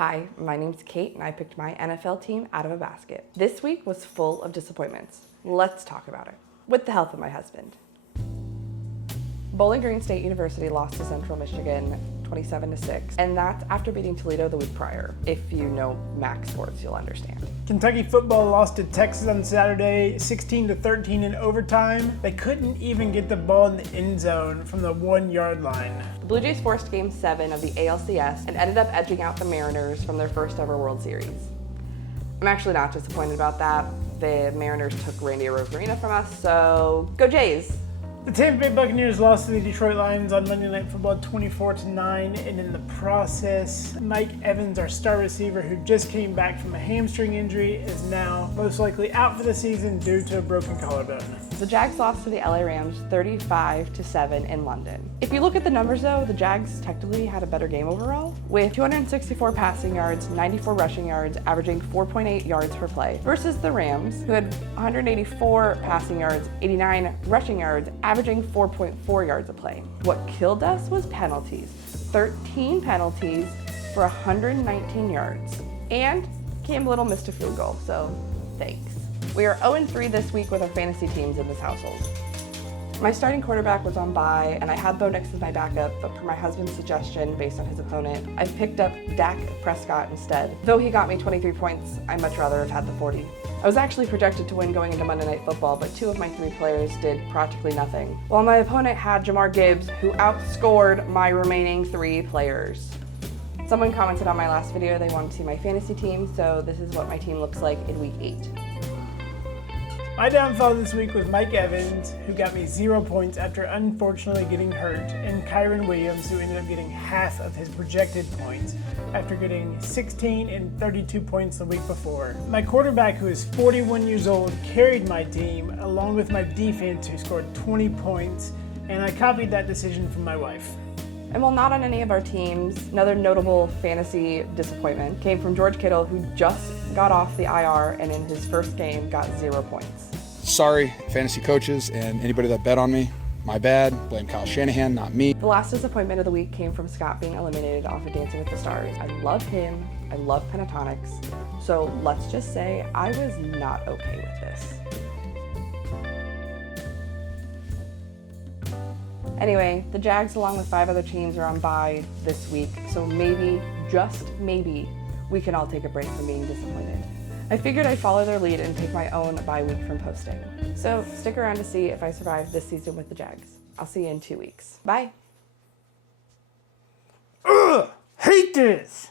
Hi, my name's Kate and I picked my NFL team out of a basket. This week was full of disappointments. Let's talk about it. With the help of my husband. Bowling Green State University lost to Central Michigan 27-6, and that's after beating Toledo the week prior. If you know MAC sports, you'll understand. Kentucky football lost to Texas on Saturday, 16-13 in overtime. They couldn't even get the ball in the end zone from the 1-yard line. The Blue Jays forced Game 7 of the ALCS and ended up edging out the Mariners from their first ever World Series. I'm actually not disappointed about that. The Mariners took Randy Arozarena from us, so go Jays! The Tampa Bay Buccaneers lost to the Detroit Lions on Monday Night Football 24-9, and in the process, Mike Evans, our star receiver who just came back from a hamstring injury, is now most likely out for the season due to a broken collarbone. The Jags lost to the LA Rams 35-7 in London. If you look at the numbers though, the Jags technically had a better game overall, with 264 passing yards, 94 rushing yards, averaging 4.8 yards per play, versus the Rams, who had 184 passing yards, 89 rushing yards, averaging 4.4 yards a play. What killed us was penalties. 13 penalties for 119 yards. And Cam Little missed a field goal, so thanks. We are 0-3 this week with our fantasy teams in this household. My starting quarterback was on bye, and I had Bo Nix as my backup, but per my husband's suggestion, based on his opponent, I've picked up Dak Prescott instead. Though he got me 23 points, I'd much rather have had the 40. I was actually projected to win going into Monday Night Football, but 2 of my 3 players did practically nothing, while my opponent had Jamar Gibbs, who outscored my remaining 3 players. Someone commented on my last video they wanted to see my fantasy team, so this is what my team looks like in week 8. My downfall this week was Mike Evans, who got me 0 points after unfortunately getting hurt, and Kyron Williams, who ended up getting half of his projected points after getting 16 and 32 points the week before. My quarterback, who is 41 years old, carried my team, along with my defense, who scored 20 points, and I copied that decision from my wife. And while not on any of our teams, another notable fantasy disappointment came from George Kittle, who just got off the IR and in his first game got 0 points. Sorry, fantasy coaches and anybody that bet on me. My bad. Blame Kyle Shanahan, not me. The last disappointment of the week came from Scott being eliminated off of Dancing with the Stars. I love him. I love pentatonics. So let's just say I was not okay with this. Anyway, the Jags, along with 5 other teams, are on bye this week, so maybe, just maybe, we can all take a break from being disappointed. I figured I'd follow their lead and take my own bye week from posting. So stick around to see if I survive this season with the Jags. I'll see you in 2 weeks. Bye. Ugh! Hate this!